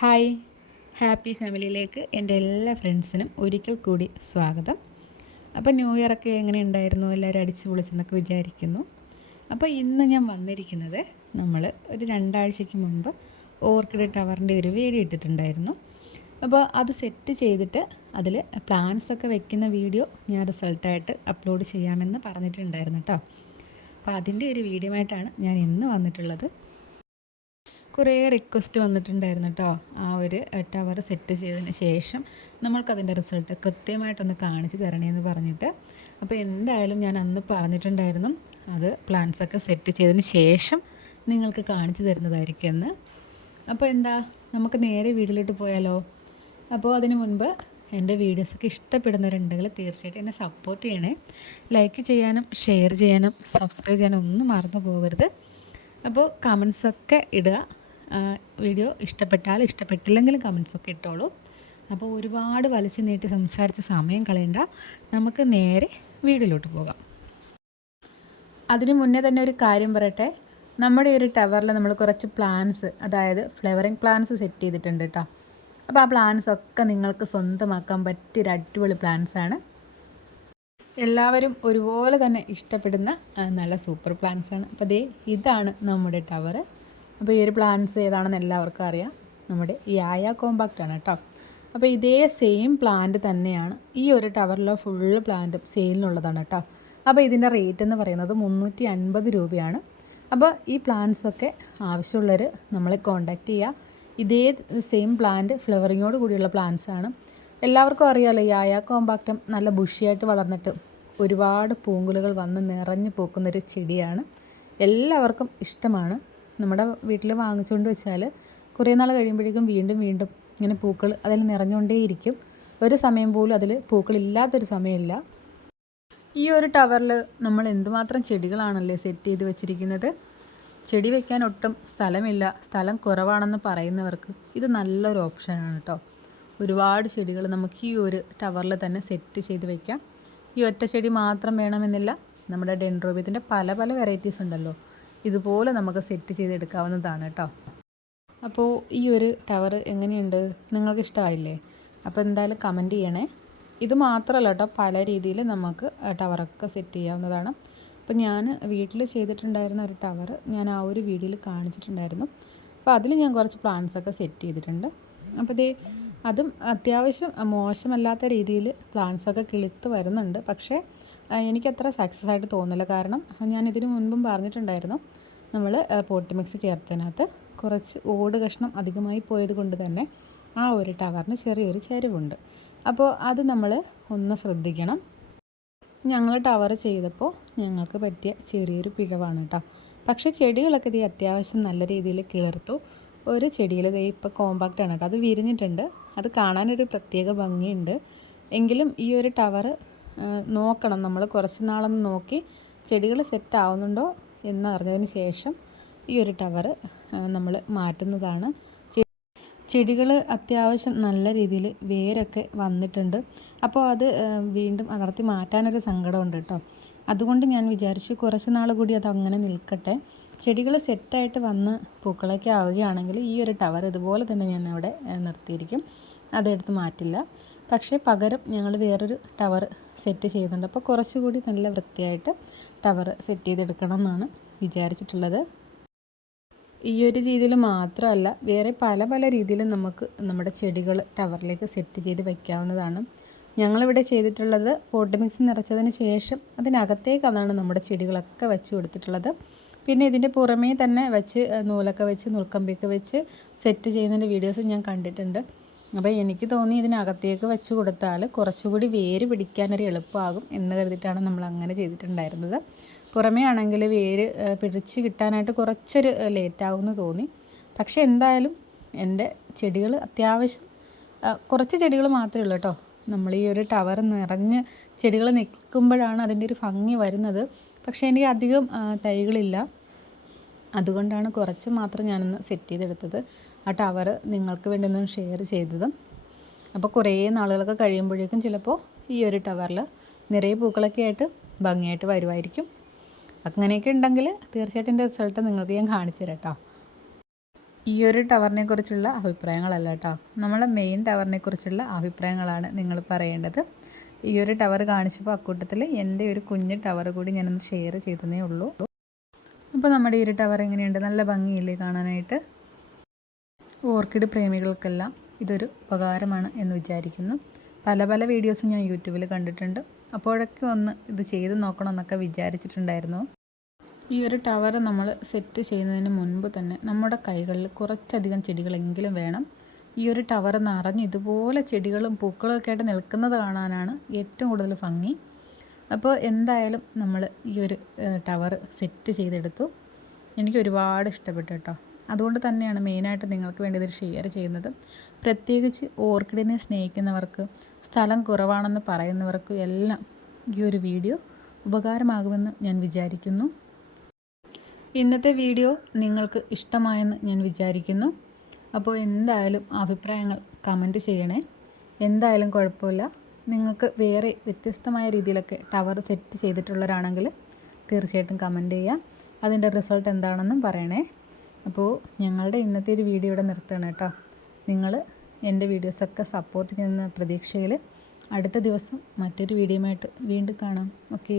Hi, happy ഫാമിലിയിലേക്ക് എൻ്റെ എല്ലാ ഫ്രണ്ട്സിനും ഒരിക്കൽ കൂടി സ്വാഗതം. അപ്പോൾ ന്യൂ ഇയറൊക്കെ എങ്ങനെ ഉണ്ടായിരുന്നു? എല്ലാവരും അടിച്ചു പൊളിച്ചെന്നൊക്കെ വിചാരിക്കുന്നു. അപ്പോൾ ഇന്ന് ഞാൻ വന്നിരിക്കുന്നത് നമ്മൾ ഒരു 2 ആഴ്ചയ്ക്ക് മുൻപ് ഓർക്കിഡ് ടവറിൻ്റെ ഒരു വീഡിയോ ഇട്ടിട്ടുണ്ടായിരുന്നു. അപ്പോൾ അത് സെറ്റ് ചെയ്തിട്ട് അതിൽ പ്ലാൻസൊക്കെ വെക്കുന്ന വീഡിയോ ഞാൻ റിസൾട്ടായിട്ട് അപ്ലോഡ് ചെയ്യാമെന്ന് പറഞ്ഞിട്ടുണ്ടായിരുന്നു കേട്ടോ. അപ്പോൾ അതിൻ്റെ ഒരു വീഡിയോ ആയിട്ടാണ് ഞാൻ ഇന്ന് വന്നിട്ടുള്ളത്. കുറേ റിക്വസ്റ്റ് വന്നിട്ടുണ്ടായിരുന്നു കേട്ടോ. ആ ഒരു ടവർ സെറ്റ് ചെയ്തതിന് ശേഷം നമ്മൾക്കതിൻ്റെ റിസൾട്ട് കൃത്യമായിട്ടൊന്ന് കാണിച്ച് തരണേന്ന് പറഞ്ഞിട്ട്. അപ്പോൾ എന്തായാലും ഞാൻ അന്ന് പറഞ്ഞിട്ടുണ്ടായിരുന്നു അത് പ്ലാൻസൊക്കെ സെറ്റ് ചെയ്തതിന് ശേഷം നിങ്ങൾക്ക് കാണിച്ചു തരുന്നതായിരിക്കും എന്ന്. അപ്പോൾ എന്താ, നമുക്ക് നേരെ വീട്ടിലോട്ട് പോയാലോ? അപ്പോൾ അതിന് മുൻപ് എൻ്റെ വീഡിയോസൊക്കെ ഇഷ്ടപ്പെടുന്നവരുണ്ടെങ്കിൽ തീർച്ചയായിട്ടും എന്നെ സപ്പോർട്ട് ചെയ്യണേ. ലൈക്ക് ചെയ്യാനും ഷെയർ ചെയ്യാനും സബ്സ്ക്രൈബ് ചെയ്യാനും ഒന്നും മറന്നു പോകരുത്. അപ്പോൾ കമൻസൊക്കെ ഇടുക. വീഡിയോ ഇഷ്ടപ്പെട്ടാൽ ഇഷ്ടപ്പെട്ടില്ലെങ്കിലും കമൻസൊക്കെ ഇട്ടോളൂ. അപ്പോൾ ഒരുപാട് വലിച്ചു നീട്ടി സംസാരിച്ച് സമയം കളയണ്ട, നമുക്ക് നേരെ വീഡിയോയിലോട്ട് പോകാം. അതിന് മുന്നേ തന്നെ ഒരു കാര്യം പറയട്ടെ. നമ്മുടെ ഒരു ടവറിൽ നമ്മൾ കുറച്ച് പ്ലാന്റ്സ്, അതായത് ഫ്ലവറിങ് പ്ലാന്റ്സ് സെറ്റ് ചെയ്തിട്ടുണ്ട് കേട്ടോ. അപ്പോൾ ആ പ്ലാന്റ്സൊക്കെ നിങ്ങൾക്ക് സ്വന്തമാക്കാൻ പറ്റിയൊരു അടിപൊളി പ്ലാന്റ്സാണ്. എല്ലാവരും ഒരുപോലെ തന്നെ ഇഷ്ടപ്പെടുന്ന നല്ല സൂപ്പർ പ്ലാന്റ്സാണ്. അപ്പോൾ ഇതാണ് നമ്മുടെ ടവർ. അപ്പോൾ ഈ ഒരു പ്ലാന്റ്സ് ഏതാണെന്ന് എല്ലാവർക്കും അറിയാം, നമ്മുടെ യായ കോമ്പാക്റ്റാണ് കേട്ടോ. അപ്പോൾ ഇതേ സെയിം പ്ലാന്റ് തന്നെയാണ് ഈ ഒരു ടവറിലെ ഫുള്ള് പ്ലാന്റും സെയിലിനുള്ളതാണ് കേട്ടോ. അപ്പോൾ ഇതിൻ്റെ റേറ്റ് എന്ന് പറയുന്നത് 350 രൂപയാണ്. അപ്പോൾ ഈ പ്ലാന്റ്സൊക്കെ ആവശ്യമുള്ളവർ നമ്മളെ കോൺടാക്റ്റ് ചെയ്യുക. ഇതേ സെയിം പ്ലാന്റ് ഫ്ലവറിങ്ങോട് കൂടിയുള്ള പ്ലാന്റ്സാണ്. എല്ലാവർക്കും അറിയാമല്ലോ, യായ കോമ്പാക്റ്റം നല്ല ബുഷിയായിട്ട് വളർന്നിട്ട് ഒരുപാട് പൂങ്കുലകൾ വന്ന് നിറഞ്ഞു പൂക്കുന്നൊരു ചെടിയാണ്. എല്ലാവർക്കും ഇഷ്ടമാണ്. നമ്മുടെ വീട്ടിൽ വാങ്ങിച്ചുകൊണ്ട് വെച്ചാൽ കുറേ നാൾ കഴിയുമ്പോഴേക്കും വീണ്ടും വീണ്ടും ഇങ്ങനെ പൂക്കൾ അതിൽ നിറഞ്ഞുകൊണ്ടേയിരിക്കും. ഒരു സമയം പോലും അതിൽ പൂക്കളില്ലാത്തൊരു സമയമില്ല. ഈ ഒരു ടവറിൽ നമ്മൾ എന്തുമാത്രം ചെടികളാണല്ലേ സെറ്റ് ചെയ്ത് വെച്ചിരിക്കുന്നത്. ചെടി വയ്ക്കാൻ ഒട്ടും സ്ഥലമില്ല, സ്ഥലം കുറവാണെന്ന് പറയുന്നവർക്ക് ഇത് നല്ലൊരു ഓപ്ഷനാണ് കേട്ടോ. ഒരുപാട് ചെടികൾ നമുക്ക് ഈ ഒരു ടവറിൽ തന്നെ സെറ്റ് ചെയ്ത് വയ്ക്കാം. ഈ ഒറ്റ ചെടി മാത്രം വേണമെന്നില്ല, നമ്മുടെ ഡെൻഡ്രോബിയത്തിൻ്റെ പല പല വെറൈറ്റീസ് ഉണ്ടല്ലോ, ഇതുപോലെ നമുക്ക് സെറ്റ് ചെയ്തെടുക്കാവുന്നതാണ് കേട്ടോ. അപ്പോൾ ഈ ഒരു ടവർ എങ്ങനെയുണ്ട്, നിങ്ങൾക്ക് ഇഷ്ടമായില്ലേ? അപ്പോൾ എന്തായാലും കമൻറ്റ് ചെയ്യണേ. ഇത് മാത്രമല്ല കേട്ടോ, പല രീതിയിൽ നമുക്ക് ടവറൊക്കെ സെറ്റ് ചെയ്യാവുന്നതാണ്. അപ്പോൾ ഞാൻ വീട്ടിൽ ചെയ്തിട്ടുണ്ടായിരുന്ന ഒരു ടവർ ഞാൻ ആ ഒരു വീഡിയോയിൽ കാണിച്ചിട്ടുണ്ടായിരുന്നു. അപ്പോൾ അതിൽ ഞാൻ കുറച്ച് പ്ലാന്റ്സൊക്കെ സെറ്റ് ചെയ്തിട്ടുണ്ട്. അപ്പോൾ അതും അത്യാവശ്യം മോശമല്ലാത്ത രീതിയിൽ പ്ലാന്റ്സൊക്കെ കിളുത്ത് വരുന്നുണ്ട്. പക്ഷേ എനിക്കത്ര സക്സസ് ആയിട്ട് തോന്നില്ല. കാരണം ഞാൻ ഇതിന് മുൻപും പറഞ്ഞിട്ടുണ്ടായിരുന്നു, നമ്മൾ പോട്ടി മിക്സ് ചേർത്തതിനകത്ത് കുറച്ച് ഓട് കഷ്ണം അധികമായി പോയത് കൊണ്ട് തന്നെ ആ ഒരു ടവറിന് ചെറിയൊരു ചരിവുണ്ട്. അപ്പോൾ അത് നമ്മൾ ഒന്ന് ശ്രദ്ധിക്കണം. ഞങ്ങൾ ടവർ ചെയ്തപ്പോൾ ഞങ്ങൾക്ക് പറ്റിയ ചെറിയൊരു പിഴവാണ് കേട്ടോ. പക്ഷേ ചെടികളൊക്കെ അത്യാവശ്യം നല്ല രീതിയിൽ കിളിർത്തു. ഒരു ചെടിയിൽ ഇപ്പോൾ കോമ്പാക്റ്റാണ് കേട്ടോ, അത് വിരിഞ്ഞിട്ടുണ്ട്. അത് കാണാനൊരു പ്രത്യേക ഭംഗിയുണ്ട്. എങ്കിലും ഈ ഒരു ടവർ നോക്കണം, നമ്മൾ കുറച്ച് നാളൊന്ന് നോക്കി ചെടികൾ സെറ്റ് ആവുന്നുണ്ടോ എന്നറിഞ്ഞതിന് ശേഷം ഈ ഒരു ടവർ നമ്മൾ മാറ്റുന്നതാണ്. ചെടികൾ അത്യാവശ്യം നല്ല രീതിയിൽ വേരൊക്കെ വന്നിട്ടുണ്ട്. അപ്പോൾ അത് വീണ്ടും അടർത്തി മാറ്റാനൊരു സങ്കടമുണ്ട് കേട്ടോ. അതുകൊണ്ട് ഞാൻ വിചാരിച്ചു കുറച്ച് നാൾ കൂടി അത് അങ്ങനെ നിൽക്കട്ടെ. ചെടികൾ സെറ്റായിട്ട് വന്ന് പൂക്കളൊക്കെ ആവുകയാണെങ്കിൽ ഈ ഒരു ടവർ ഇതുപോലെ തന്നെ ഞാൻ അവിടെ നിർത്തിയിരിക്കും, അതെടുത്ത് മാറ്റില്ല. പക്ഷേ പകരം ഞങ്ങൾ വേറൊരു ടവർ സെറ്റ് ചെയ്യുന്നുണ്ട്. അപ്പോൾ കുറച്ചുകൂടി നല്ല വൃത്തിയായിട്ട് ടവർ സെറ്റ് ചെയ്തെടുക്കണം എന്നാണ് വിചാരിച്ചിട്ടുള്ളത്. ഈ ഒരു രീതിയിൽ മാത്രമല്ല, വേറെ പല പല രീതിയിലും നമുക്ക് നമ്മുടെ ചെടികൾ ടവറിലേക്ക് സെറ്റ് ചെയ്ത് വയ്ക്കാവുന്നതാണ്. ഞങ്ങളിവിടെ ചെയ്തിട്ടുള്ളത് പോട്ടി മിക്സ് നിറച്ചതിന് ശേഷം അതിനകത്തേക്കാണ് നമ്മുടെ ചെടികളൊക്കെ വെച്ച് കൊടുത്തിട്ടുള്ളത്. പിന്നെ ഇതിൻ്റെ പുറമേ തന്നെ വെച്ച് നൂലൊക്കെ വെച്ച് നൂൽക്കമ്പിയൊക്കെ വെച്ച് സെറ്റ് ചെയ്യുന്നതിൻ്റെ വീഡിയോസ് ഞാൻ കണ്ടിട്ടുണ്ട്. അപ്പോൾ എനിക്ക് തോന്നി ഇതിനകത്തേക്ക് വെച്ച് കൊടുത്താൽ കുറച്ചുകൂടി വേര് പിടിക്കാനൊരു എളുപ്പമാകും എന്ന് കരുതിയിട്ടാണ് നമ്മൾ അങ്ങനെ ചെയ്തിട്ടുണ്ടായിരുന്നത്. പുറമേ ആണെങ്കിൽ വേര് പിടിച്ച് കിട്ടാനായിട്ട് കുറച്ചൊരു ലേറ്റാകുമെന്ന് തോന്നി. പക്ഷേ എന്തായാലും എൻ്റെ ചെടികൾ അത്യാവശ്യം കുറച്ച് ചെടികൾ മാത്രമേ ഉള്ളൂ കേട്ടോ. നമ്മൾ ഈ ഒരു ടവർ നിറഞ്ഞ് ചെടികൾ നിൽക്കുമ്പോഴാണ് അതിൻ്റെ ഒരു ഭംഗി വരുന്നത്. പക്ഷേ എനിക്ക് അധികം തൈകളില്ല, അതുകൊണ്ടാണ് കുറച്ച് മാത്രം ഞാനൊന്ന് സെറ്റ് ചെയ്തെടുത്തത്. ആ ടവർ നിങ്ങൾക്ക് വേണ്ടി ഒന്ന് ഷെയർ ചെയ്തതും. അപ്പോൾ കുറേ നാളുകളൊക്കെ കഴിയുമ്പോഴേക്കും ചിലപ്പോൾ ഈ ഒരു ടവറിൽ നിറയെ പൂക്കളൊക്കെ ആയിട്ട് ഭംഗിയായിട്ട് വരുമായിരിക്കും. അങ്ങനെയൊക്കെ ഉണ്ടെങ്കിൽ തീർച്ചയായിട്ടും എൻ്റെ റിസൾട്ട് നിങ്ങൾക്ക് ഞാൻ കാണിച്ചു തരാം കേട്ടോ. ഈ ഒരു ടവറിനെ കുറിച്ചുള്ള അഭിപ്രായങ്ങളല്ല കേട്ടോ, നമ്മളെ മെയിൻ ടവറിനെ കുറിച്ചുള്ള അഭിപ്രായങ്ങളാണ് നിങ്ങൾ പറയേണ്ടത്. ഈ ഒരു ടവർ കാണിച്ചപ്പോൾ അക്കൂട്ടത്തിൽ എൻ്റെ ഒരു കുഞ്ഞ് ടവർ കൂടി ഞാനൊന്ന് ഷെയർ ചെയ്തതേ ഉള്ളൂ. അപ്പോൾ നമ്മുടെ ഈ ഒരു ടവർ എങ്ങനെയുണ്ട്? നല്ല ഭംഗിയില്ലേ കാണാനായിട്ട്? ഓർക്കിഡ് പ്രേമികൾക്കെല്ലാം ഇതൊരു ഉപകാരമാണ് എന്ന് വിചാരിക്കുന്നു. പല പല വീഡിയോസും ഞാൻ യൂട്യൂബിൽ കണ്ടിട്ടുണ്ട്. അപ്പോഴൊക്കെ ഒന്ന് ഇത് ചെയ്ത് നോക്കണമെന്നൊക്കെ വിചാരിച്ചിട്ടുണ്ടായിരുന്നു. ഈ ഒരു ടവർ നമ്മൾ സെറ്റ് ചെയ്യുന്നതിന് മുൻപ് തന്നെ നമ്മുടെ കൈകളിൽ കുറച്ചധികം ചെടികളെങ്കിലും വേണം. ഈ ഒരു ടവർ നിറഞ്ഞ് ഇതുപോലെ ചെടികളും പൂക്കളും ഒക്കെ ആയിട്ട് നിൽക്കുന്നത് കാണാനാണ് ഏറ്റവും കൂടുതൽ ഭംഗി. അപ്പോൾ എന്തായാലും നമ്മൾ ഈ ഒരു ടവർ സെറ്റ് ചെയ്തെടുത്തു. എനിക്ക് ഒരുപാട് ഇഷ്ടപ്പെട്ടു കേട്ടോ. അതുകൊണ്ട് തന്നെയാണ് മെയിനായിട്ട് നിങ്ങൾക്ക് വേണ്ടി ഇത് ഷെയർ ചെയ്യുന്നത്. പ്രത്യേകിച്ച് ഓർക്കിഡിനെ സ്നേഹിക്കുന്നവർക്ക്, സ്ഥലം കുറവാണെന്ന് പറയുന്നവർക്ക് എല്ലാം ഈ ഒരു വീഡിയോ ഉപകാരമാകുമെന്ന് ഞാൻ വിചാരിക്കുന്നു. ഇന്നത്തെ വീഡിയോ നിങ്ങൾക്ക് ഇഷ്ടമായെന്ന് ഞാൻ വിചാരിക്കുന്നു. അപ്പോൾ എന്തായാലും അഭിപ്രായങ്ങൾ കമൻറ്റ് ചെയ്യണേ. എന്തായാലും കുഴപ്പമില്ല. നിങ്ങൾക്ക് വേറെ വ്യത്യസ്തമായ രീതിയിലൊക്കെ ടവർ സെറ്റ് ചെയ്തിട്ടുള്ളവരാണെങ്കിൽ തീർച്ചയായിട്ടും കമൻറ്റ് ചെയ്യുക. അതിൻ്റെ റിസൾട്ട് എന്താണെന്നും പറയണേ. അപ്പോൾ ഞങ്ങളുടെ ഇന്നത്തെ ഒരു വീഡിയോ ഇവിടെ നിർത്തണം കേട്ടോ. നിങ്ങൾ എൻ്റെ വീഡിയോസൊക്കെ സപ്പോർട്ട് ചെയ്യുന്ന പ്രതീക്ഷയിൽ അടുത്ത ദിവസം മറ്റൊരു വീഡിയോയുമായിട്ട് വീണ്ടും കാണാം. ഓക്കേ.